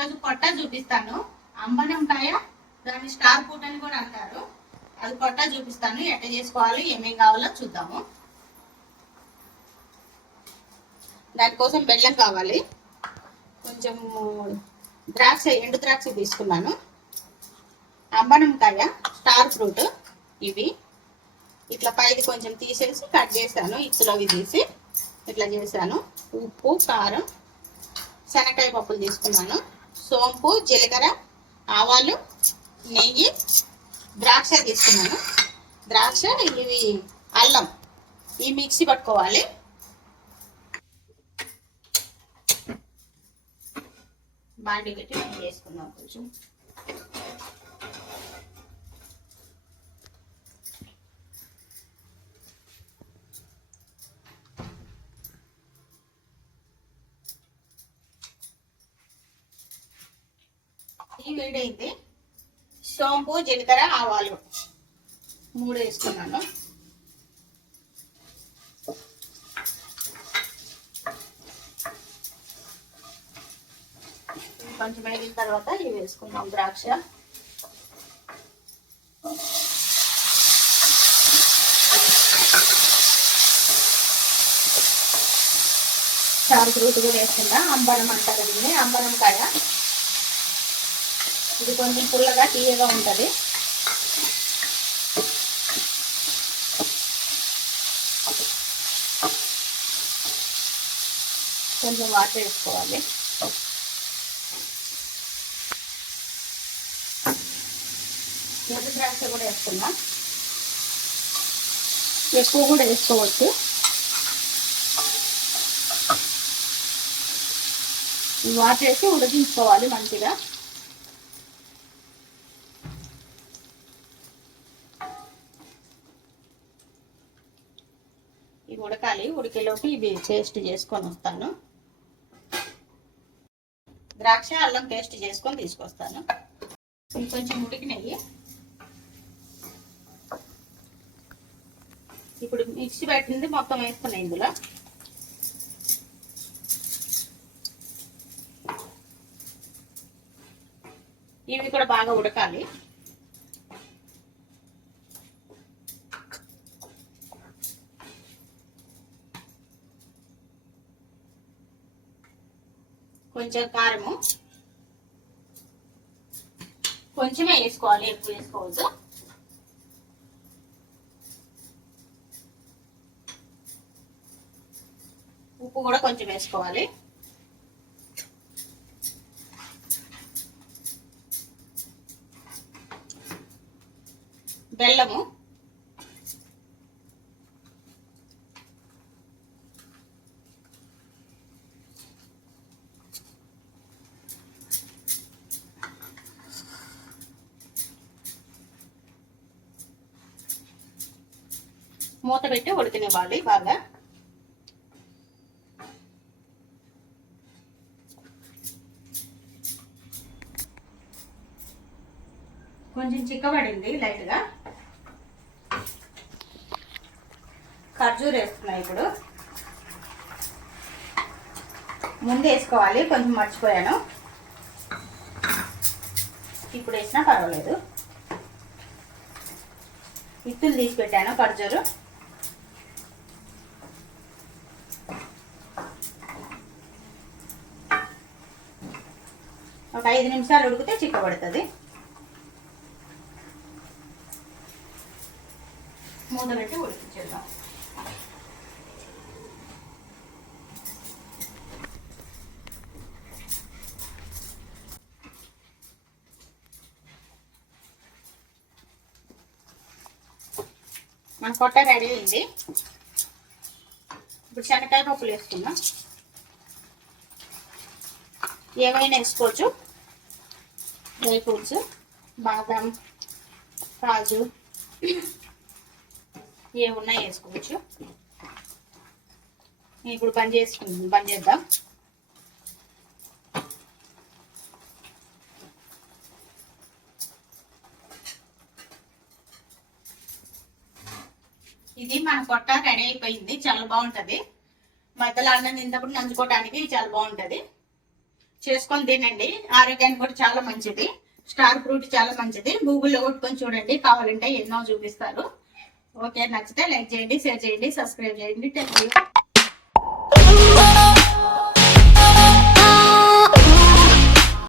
ఈరోజు పొట్ట చూపిస్తాను. అంబనంకాయ, దాన్ని స్టార్ ఫ్రూట్ అని కూడా అంటారు. అది పొట్ట చూపిస్తాను, ఎట్ట చేసుకోవాలి, ఏమేం కావాలో చూద్దాము. దానికోసం బెల్లం కావాలి, కొంచెం ద్రాక్ష, ఎండు ద్రాక్ష తీసుకున్నాను, అంబనంకాయ, స్టార్ ఫ్రూట్, ఇవి ఇట్లా పైది కొంచెం తీసేసి కట్ చేశాను, ఇత్తులోవి తీసి ఇట్లా చేశాను. ఉప్పు, కారం, శనక్కాయ పప్పులు తీసుకున్నాను, సోంపు, జీలకర్ర, ఆవాలు, నెయ్యి, ద్రాక్ష తీసుకున్నాను. ద్రాక్ష, ఇవి అల్లం, ఈ మిక్సీ పట్టుకోవాలి. బాండి పెట్టి వేసుకుందాం కొంచెం. ఈ వేడైతే సోంపు, జీలకర్ర, ఆవాలు 3 వేసుకున్నాను. కొంచెం వేగిన తర్వాత ఇవి వేసుకుందాం. ద్రాక్ష, స్టార్ ఫ్రూట్ కూడా వేసుకుంటా. అంబనం అంటారు దీన్ని, అంబనంకాయ. ఇది కొంచెం పుల్లగా తీయగా ఉంటుంది. కొంచెం వాటర్ వేసుకోవాలి. ఎండు ద్రాక్ష కూడా వేసుకున్నా, ఎక్కువ కూడా వేసుకోవచ్చు. ఈ వాటర్ వేసి ఉడికించుకోవాలి మంచిగా. ఇవి ఉడకాలి, ఉడికేలోపు ఇవి పేస్ట్ చేసుకొని వస్తాను. ద్రాక్ష, అల్లం పేస్ట్ చేసుకొని తీసుకొస్తాను. ఇవి కొంచెం ఉడికినాయి. ఇప్పుడు మిక్సీ పెట్టింది మొత్తం వేసుకున్నాయి ఇందులో. ఇవి కూడా బాగా ఉడకాలి. కొంచెం కారము, కొంచెమే వేసుకోవాలి, ఎక్కువ వేసుకోవద్దు. ఉప్పు కూడా కొంచెం వేసుకోవాలి. బెల్లము, మూత పెట్టి ఉడకనివ్వాలి బాగా. కొంచెం చిక్కబడింది లైట్గా. ఖర్జూర వేస్తున్నా ఇప్పుడు. ముందు వేసుకోవాలి, కొంచెం మర్చిపోయాను. ఇప్పుడు వేసినా పర్వాలేదు. ఇత్తులు తీసి పెట్టాను ఖర్జూరు. ఒక 5 నిమిషాలు ఉడికితే చిక్కబడుతుంది. మూత పెట్టి ఉడికించేద్దాం. మన పొట్ట రెడీ అయింది. ఇప్పుడు శనక్కాయ పప్పులు వేసుకుందాం. ఏమైనా వేసుకోవచ్చు, డ్రై ఫ్రూట్స్, బాదం, కాజు, ఏమున్నా వేసుకోవచ్చు. ఇప్పుడు బంద్ చేద్దాం. ఇది మన పొట్ట రెడీ అయిపోయింది. చాలా బాగుంటది. మధ్యలో అన్నం తిన్నప్పుడు నంచుకోవడానికి చాలా బాగుంటది. చేసుకొని తినండి, ఆరోగ్యానికి కూడా చాలా మంచిది. స్టార్ ఫ్రూట్ చాలా మంచిది. గూగుల్లో కొట్టుకొని చూడండి, కావాలంటే ఎన్నో చూపిస్తారు. ఓకే, నచ్చితే లైక్ చేయండి, షేర్ చేయండి, సబ్స్క్రైబ్ చేయండి. థాంక్యూ.